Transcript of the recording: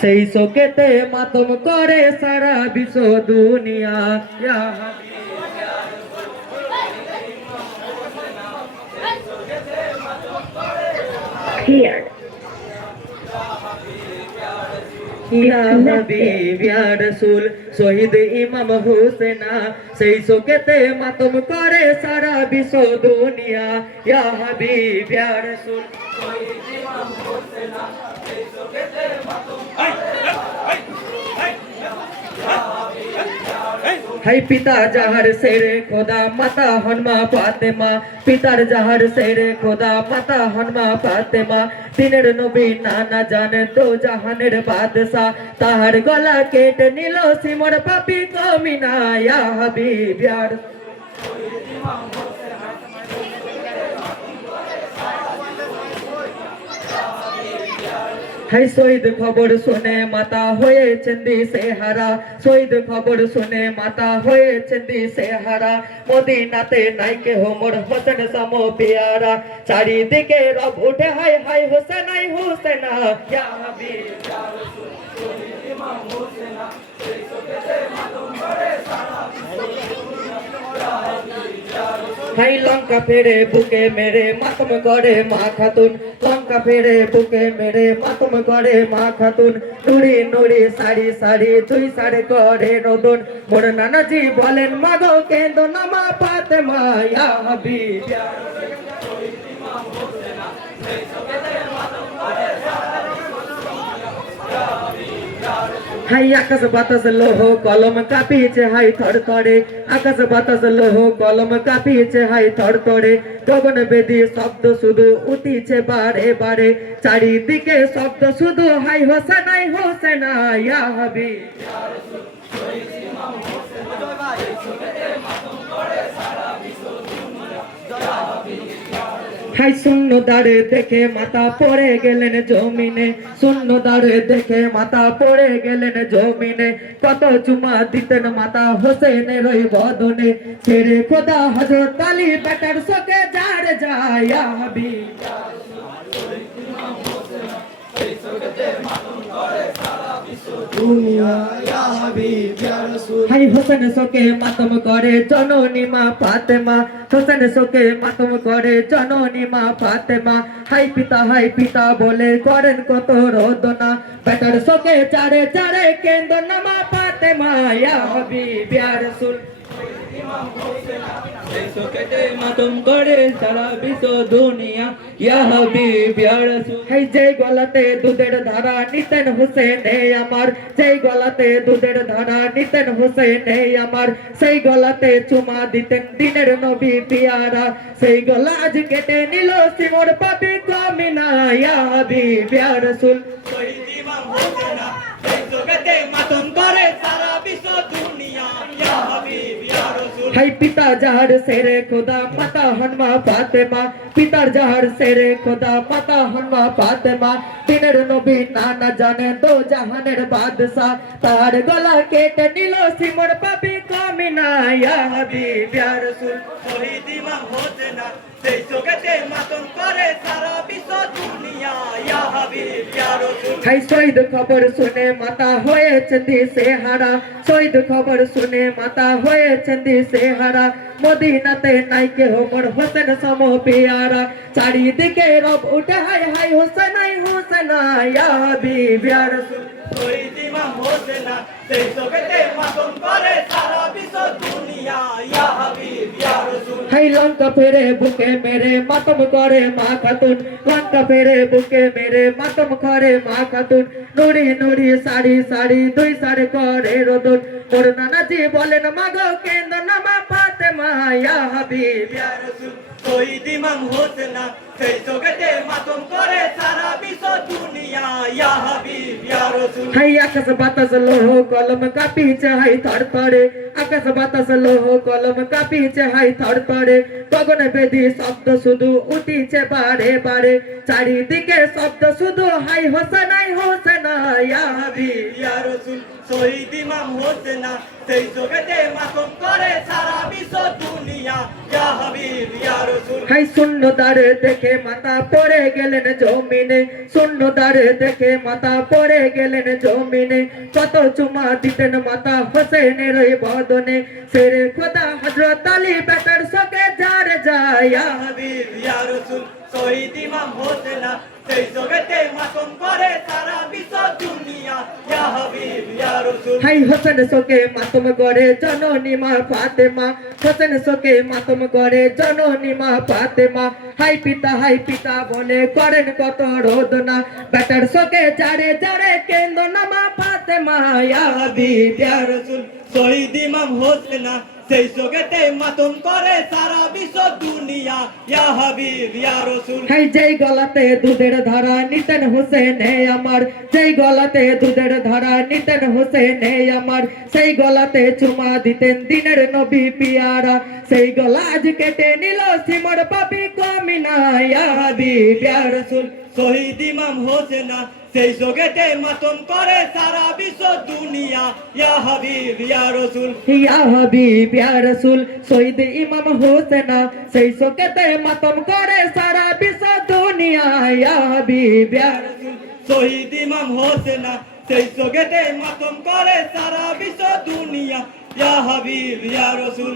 সেই শোকেতে মাতম করে সারা বিশ্ব দুনিয়া ইয়া Here. ইয়া হাবিব ইয়া রাসূল শহীদ ইমাম হোসেনা সেই শোকেতে মাতম করে সারা বিশ্ব দুনিয়া ইয়া হাবিব ইয়া রাসূল শহীদ ইমাম হোসেনা সেই শোকেতে মাতম হাই পিতা জাহার সেরে খোদা মাতা হনমা ফাতেমা পিতার জাহার সেরে খোদা মাতা হনমা ফাতেমা দিনের নবী নানা জানে তো জাহানের বাদশা তাহার গলা কেটে নিল সিমর পাপি কমিনা ইয়া হাবিব ইয়া হাই শহীদ খবর শুনে মাতা হয়েছেন দিশেহারা শহীদ খবর শুনে মাতা হয়েছেন দিশেহারা মদিনাতে নাই কেহ মোর হোসেন সম পেয়ারা চারিদিকে রব উঠে হাই হাই হোসেনাই হোসেনা ইয়া হাবিব ইয়া রাসূল শহীদ ইমাম হোসেনা সেই শোকেতে মাতম করে সারা হাই লঙ্কা ফেরে বুকে মেরে মাতম করে মা খাতুন লঙ্কা ফেরে বুকে মেরে মাতম করে মা খাতুন নুড়ি নুড়ি সারি সারি দুই সাড়ে করে রোদন মোর নানাজি বলেন মাগো কেন্দ্র নামা ফাতেমা ইয়া হাবিব ইয়া শহীদ ইমাম হোসেনা সেই শোকেতে মাতম করে হাই আকাশ বাতাস লোহ কলম কাঁপিছে হাই থর থরে আকাশ বাতাস লোহ কলম কাঁপিছে হাই থর থরে গগন বেদি শব্দ শুধু উঠিছে বারে বারে চারিদিকে শব্দ শুধু হাই হোসেনাই হোসেনা ইয়া হাবিব ইয়া রাসূল শহীদ ইমাম হোসেনা সেই শোকেতে মাতম করে সারা বিশ্ব দুনিয়া ইয়া হাবিব ইয়া হাই শূন্য দ্বারে দেখে মাতা পড়ে গেলেন জমিনে শূন্য দ্বারে দেখে মাতা পড়ে গেলেন জমিনে কত চুমা দিতেন মাতা হোসেনের ওই বদনে ছেড়ে খোদা হযরত আলী বেটার শোকে যার যায় ইয়া হাবিব ইয়া রাসূল শহীদ ইমাম হোসেনা সেই শোকেতে মাতম করে সারা বিশ্ব দুনিয়া ইয়া হাবিব ইয়া রাসূল হাই হোসেন শোকে মাতম করে জননী মা ফাতেমা হোসেন শোকে মাতম করে জননী মা ফাতেমা হাই পিতা বলে করেন কত রোদনা বেটার শোকে চারে চারে কেন্দ্র নামা ফাতেমা ইয়া হাবিব ইয়া রাসূল ইমাম হোসেনা সেই শোকেতে মাতম করে সারা বিশ্ব দুনিয়া ইয়া হাবিব ইয়া রাসূল হাই যে গলাতে দুধের ধারা নিতেন হোসেনে আমার যেই গলাতে দুধের ধারা নিতেন হোসেনে আমার সেই গলাতে চুমা দিতেন দিনের নবী পিয়ারা সেই গলা আজ কেটে নিল সিমর পাপি কমিনা ইয়া হাবিব ইয়া রাসূল শহীদ ইমাম হোসেনা সেই শোকেতে মাতম করে সারা বিশ্ব দুনিয়া ইয়া হাবিব ইয়া রাসূল হাই পিতা জাহার সেরে খোদা মাতা হনমা ফাতেমা পিতার জাহার সেরে খোদা মাতা হনমা ফাতেমা দিনের নবী নানা জানে দো জাহানের বাদশা তার গলা কেটে নিল সিমর পাপি কমিনা ইয়া হাবিব ইয়া রাসূল শহীদ ইমাম হোসেনা সেই শোকেতে মাতম করে সারা বিশ্ব দুনিয়া ইয়া হাবিব ইয়া রাসূল হাই শহীদ খবর শুনে মাতা হয়েছে দিশেহারা শহীদ খবর শুনে মাতা হয়েছে দিশেহারা মদিনাতে নাই কেহ মোর হোসেন সম পেয়ারা চারিদিকে রব উঠে হাই হাই হোসেনাই হোসেনা ইয়া হাবিব ইয়া রাসূল শহীদ ইমাম হোসেনা সেই শোকেতে মাতম করে সারা বিশ্ব দুনিয়া ইয়া হাবিব ইয়া রাসূল হাই লঙ্কা ফেরে বুকে মেরে মাতম করে মা খাতুন লঙ্কা ফেরে বুকে মেরে মাতম করে মা খাতুন নুড়ি নুড়ি সারি সারি দুই সাড়ে করে রোদন মোর নানাজি বলেন মাগো কেন্দ্র নামা ফাতেমা ইয়া হাবিব ইয়া রাসূল শহীদ ইমাম হোসেনা সেই শোকেতে মাতম করে সারা বিশ্ব দুনিয়া ইয়া হাবিব ইয়া রাসূল হাই আকাশ বাতাস লোহ কলম কাঁপিছে হাই থর থরে আকাশ বাতাস লোহ কলম কাঁপিছে হাই থর থরে গগন বেদি শব্দ শুধু উঠিছে বারে বারে চারিদিকে শব্দ শুধু হাই হোসেনাই হোসেনা ইয়া হাবিব ইয়া রাসূল শহীদ ইমাম হোসেন সেই জগতে মাতম করে সারা বিশ্ব দুনিয়া ইয়া হাবিব ইয়া রাসূল হাই শূন্যতার দেখে মাথা পড়ে গেলেন জমিনে শূন্যতার দেখে মাথা পড়ে গেলেন জমিনে কত চুমা দিতেন মাতা হোসেনের ওই বদনে শেরে খোদা হযরত আলী বেটার সকে যার যায় ইয়া হাবিব ইয়া রাসূল শহীদ ইমাম হোসেন সেই জগতে মাতম করে সারা বিশ্ব দুনিয়া ইয়া হাবিব ইয়া রাসূল হাই হোসেন সোকে মাতম করে জননী মা ফাতেমা হোসেন সোকে মাতম করে জননী মা ফাতেমা হাই পিতা বলে করেন কত রোদনা বেটার সোকে যারে যারে কেন্দনা মা ফাতেমা ইয়া হাবিব ইয়া রাসূল শহীদ ইমাম হোসেন সেই জগতে মাতম করে সারা বিশ্ব দুনিয়া ইয়া হাবিব ইয়া রাসূল হাই যেই গলাতে দুধের ধারা নিতেন হোসেন আমার যেই গলাতে দুধের ধারা নিতেন হোসেন আমার সেই গলাতে চুমা দিতেন দিনের নবী পিয়ারা সেই গলা আজ কেটে নিল সিমর পাপি কমিনা ইয়া হাবিব ইয়া রাসূল শহীদ ইমাম হোসেন সেই জগতে মাতম করে সারা বিশ্ব দুনিয়া ইয়া হাবিব ইয়া রাসূল ইয়া হাবিব ইয়া রাসূল শহীদ ইমাম হোসেন সেই শোকেতে মাতম করে সারা বিশ্ব দুনিয়া ইয়া হাবিব ইয়া রাসূল শহীদ ইমাম হোসেন সেই জগতে মাতম করে সারা বিশ্ব দুনিয়া ইয়া হাবিব ইয়া রাসূল